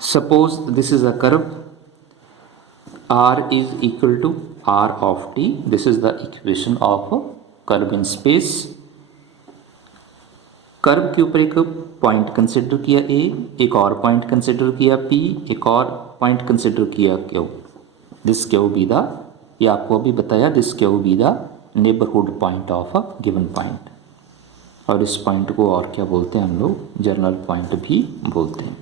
Suppose this is a curve, r is equal to r of t. This is the equation of a curve in space. Curve के ऊपर एक point consider किया ए, एक और point consider किया P, एक और पॉइंट कंसिडर किया Q. This Q be the, ये आपको अभी बताया, this Q be the neighbourhood point of a given point. और इस पॉइंट को और क्या बोलते हैं हम लोग, जर्नल पॉइंट भी बोलते हैं.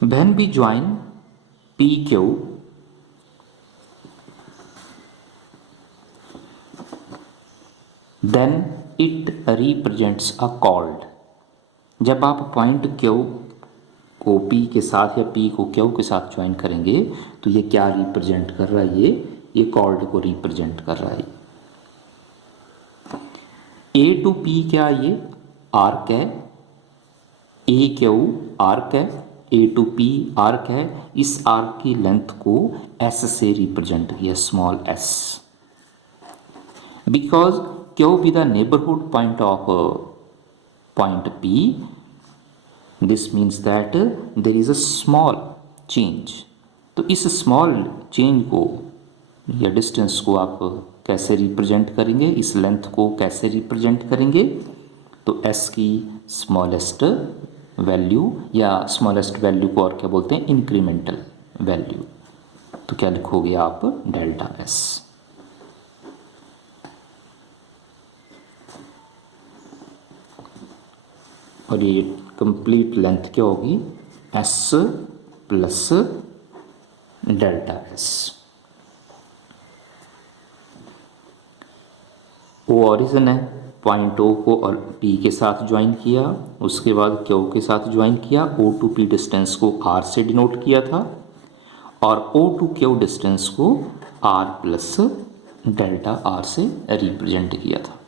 When we join P Q, then it represents a chord. जब आप पॉइंट क्यू को पी के साथ या पी को क्यू के साथ ज्वाइन करेंगे तो ये क्या रिप्रेजेंट कर रहा है, ये कॉर्ड को रिप्रेजेंट कर रहा है. ए टू पी क्या, ये आर्क है. ए क्यू आर्क है, ए टू पी आर्क है. इस आर्क की लेंथ को एस से रिप्रेजेंट किया, small S. Because Q be the neighbourhood point of point P, this means that there is a small change. तो इस स्मॉल चेंज को या डिस्टेंस को आप कैसे रिप्रेजेंट करेंगे, इस लेंथ को कैसे रिप्रेजेंट करेंगे, तो एस की स्मॉलेस्ट वैल्यू या स्मॉलेस्ट वैल्यू को और क्या बोलते हैं, इंक्रीमेंटल वैल्यू. तो क्या लिखोगे आप, डेल्टा एस. और ये कंप्लीट लेंथ क्या होगी, एस प्लस डेल्टा एस. वो ऑरिजिन है, पॉइंट ओ को और पी के साथ ज्वाइन किया, उसके बाद क्यू के साथ ज्वाइन किया. ओ टू पी डिस्टेंस को आर से डिनोट किया था और ओ टू क्यू डिस्टेंस को आर प्लस डेल्टा आर से रिप्रेजेंट किया था.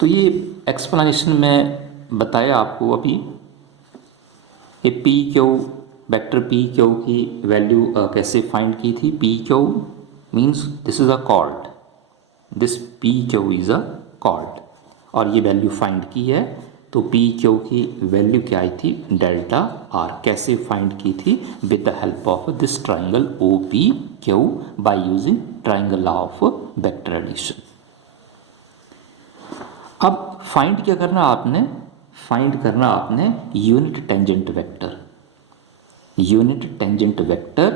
तो ये एक्सप्लेनेशन में बताया आपको अभी. ये P Q, vector P Q की वैल्यू कैसे फाइंड की थी. P Q means this is a cord, this P Q is a cord, और ये वैल्यू फाइंड की है. तो पी क्यू की वैल्यू क्या आई थी, डेल्टा आर. कैसे फाइंड की थी, with the help of this triangle O P Q by using triangle law of vector addition. अब फाइंड क्या करना आपने, फाइंड करना आपने unit tangent vector, unit tangent vector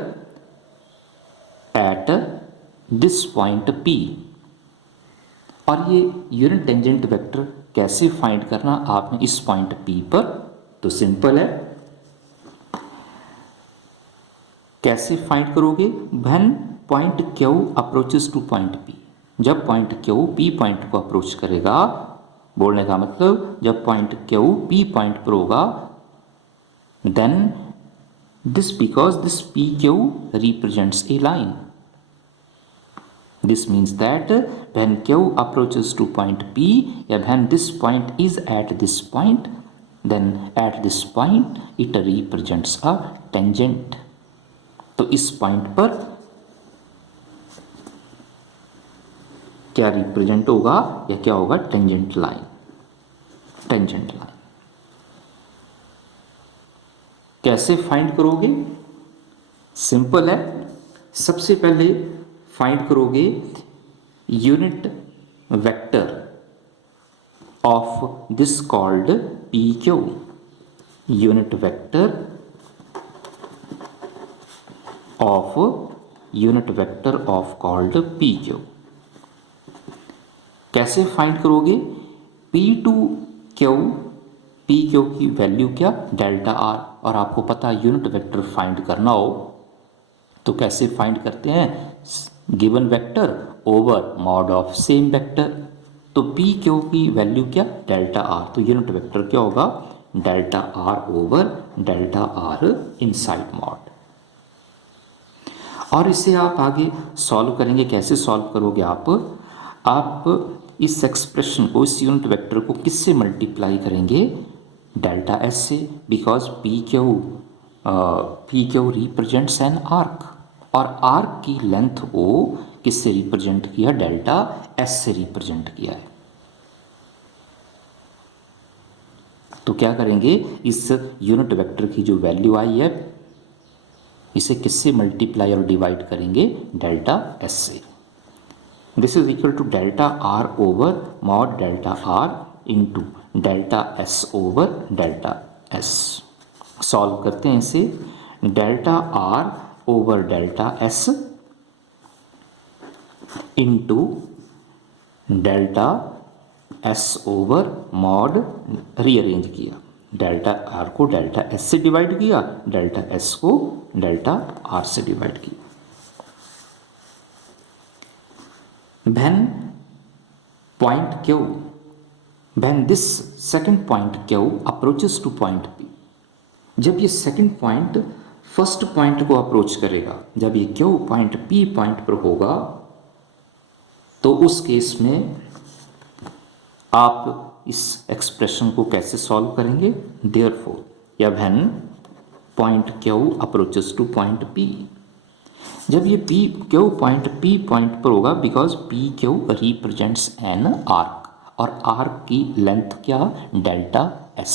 at this point P. और ये यूनिट टेंजेंट वेक्टर कैसे find करना आपने इस पॉइंट P पर, तो सिंपल है. कैसे फाइंड करोगे, when point Q approaches to point P. जब पॉइंट Q P पॉइंट को अप्रोच करेगा, बोलने का मतलब जब पॉइंट Q P पॉइंट पर होगा, then this, because this PQ represents a line. This means that when Q approaches to point P, when this point is at this point, then at this point it represents a tangent. तो इस point पर क्या represent होगा, या क्या होगा, tangent line. Tangent line कैसे find करोगे, सिंपल है. सबसे पहले फाइंड करोगे unit vector of this chord P Q. Unit vector of chord P Q. कैसे फाइंड करोगे, P to Q, P Q की वैल्यू क्या, डेल्टा आर. और आपको पता है यूनिट वेक्टर फाइंड करना हो तो कैसे फाइंड करते हैं, given vector over mod of same vector. तो पी क्यू की वैल्यू क्या, डेल्टा आर. तो यूनिट वेक्टर क्या होगा, delta R over delta R inside mod. और इसे आप आगे सॉल्व करेंगे. कैसे सॉल्व करोगे आप इस एक्सप्रेशन को, इस यूनिट वेक्टर को किससे मल्टीप्लाई करेंगे, डेल्टा एस से. Because P Q represents an arc, और आर्क की लेंथ को किससे रिप्रेजेंट किया, डेल्टा एस से रिप्रेजेंट किया है. तो क्या करेंगे, इस यूनिट वेक्टर की जो वैल्यू आई है इसे किससे मल्टीप्लाई और डिवाइड करेंगे, डेल्टा एस से। This is equal to delta R over mod delta R into delta S over delta S. Solve करते हैं इसे, delta R over delta S into delta S over mod, rearrange किया, delta R को delta S से divide किया, delta S को delta R से divide किया। When point Q, when this second point Q approaches to point P, जब ये second point first point को अप्रोच करेगा, जब ये Q पॉइंट P पॉइंट पर होगा, तो उस केस में आप इस एक्सप्रेशन को कैसे सॉल्व करेंगे, देयरफॉर या when point Q approaches to point P, जब ये P Q point P point पर होगा, because P Q represents an arc, और आर्क की लेंथ क्या, डेल्टा एस।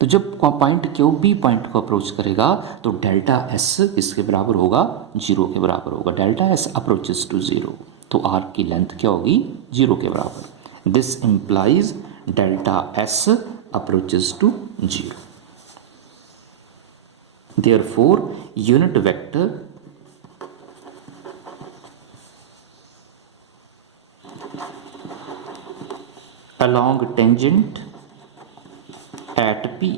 तो जब पॉइंट क्यू बी पॉइंट को अप्रोच करेगा तो डेल्टा एस इसके बराबर होगा, जीरो के बराबर होगा। Delta S approaches to zero, तो आर्क की लेंथ क्या होगी, जीरो के बराबर। This implies delta S approaches to zero. Therefore, unit vector along tangent at P,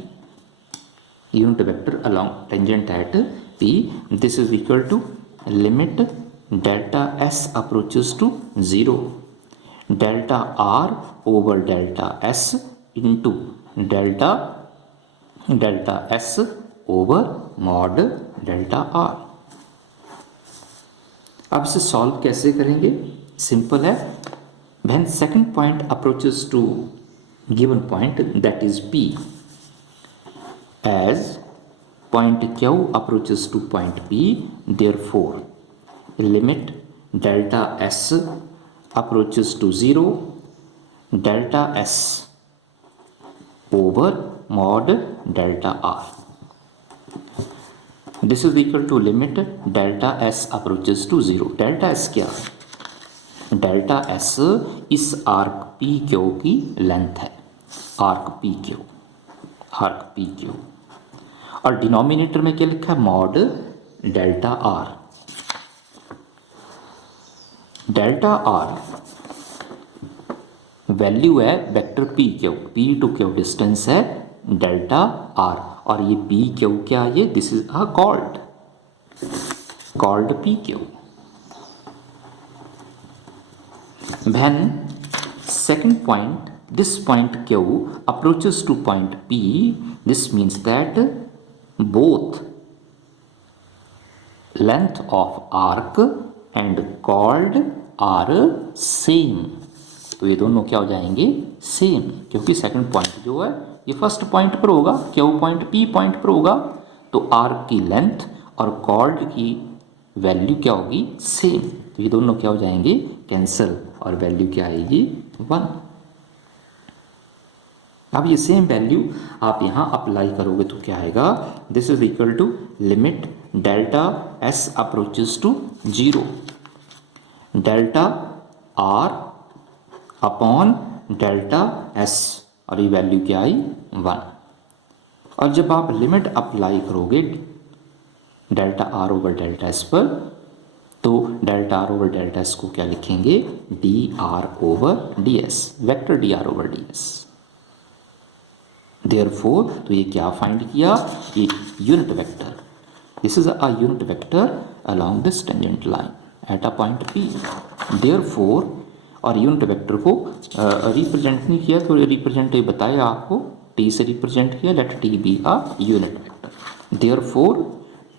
unit vector along tangent at P, this is equal to limit delta S approaches to 0, delta R over delta S into delta S over mod delta R. अब इसे solve कैसे करेंगे, simple है। When second point approaches to given point that is P, as point Q approaches to point P, therefore limit delta S approaches to zero, delta S over mod delta R. This is equal to limit delta S approaches to zero. Delta S क्या है, delta S इस arc P Q की length है, arc P Q, और denominator में क्या लिखा है, mod delta R. Delta R value है vector P Q, P to Q distance है डेल्टा आर, और ये पी क्यू क्या है, this is a chord P Q. When second point, this point Q approaches to point P, this means that both length of arc and chord are same. तो ये दोनों क्या हो जाएंगे, सेम, क्योंकि सेकंड पॉइंट जो है ये फर्स्ट पॉइंट पर होगा, क्यू पॉइंट पी पॉइंट पर होगा, तो आर्क की लेंथ और कॉर्ड की वैल्यू क्या होगी, सेम। तो ये दोनों क्या हो जाएंगे, कैंसिल, और वैल्यू क्या आएगी, 1। अब ये सेम वैल्यू आप यहाँ अप्लाई करोगे तो क्या आएगा, this is equal to limit delta S approaches to zero, delta R upon delta S, और ये वैल्यू क्या आई, 1। और जब आप लिमिट अप्लाई करोगे delta R over delta S पर, तो delta R over delta S को क्या लिखेंगे, D R over D S, vector D R over D S. Therefore, तो ये क्या फाइंड किया, ये unit vector, this is a unit vector along this tangent line at a point P. Therefore, और unit vector को represent नहीं किया, तो रिप्रेजेंट बताया आपको, टी से रिप्रेजेंट किया, let T be a unit vector. Therefore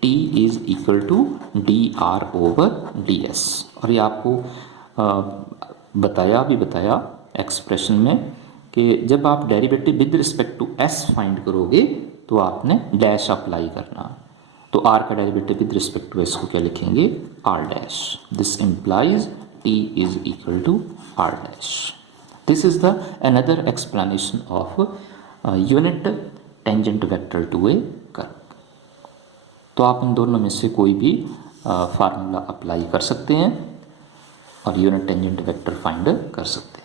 T is equal to D R over D S. और ये आपको बताया एक्सप्रेशन में कि जब आप derivative with respect to S find करोगे तो आपने डैश अप्लाई करना। तो आर का derivative with respect to S को क्या लिखेंगे, R dash. This implies T is equal to R dash. This is the another explanation of unit tangent vector to a curve. तो आप इन दोनों में से कोई भी फार्मूला अप्लाई कर सकते हैं और यूनिट टेंजेंट वेक्टर फाइंड कर सकते हैं।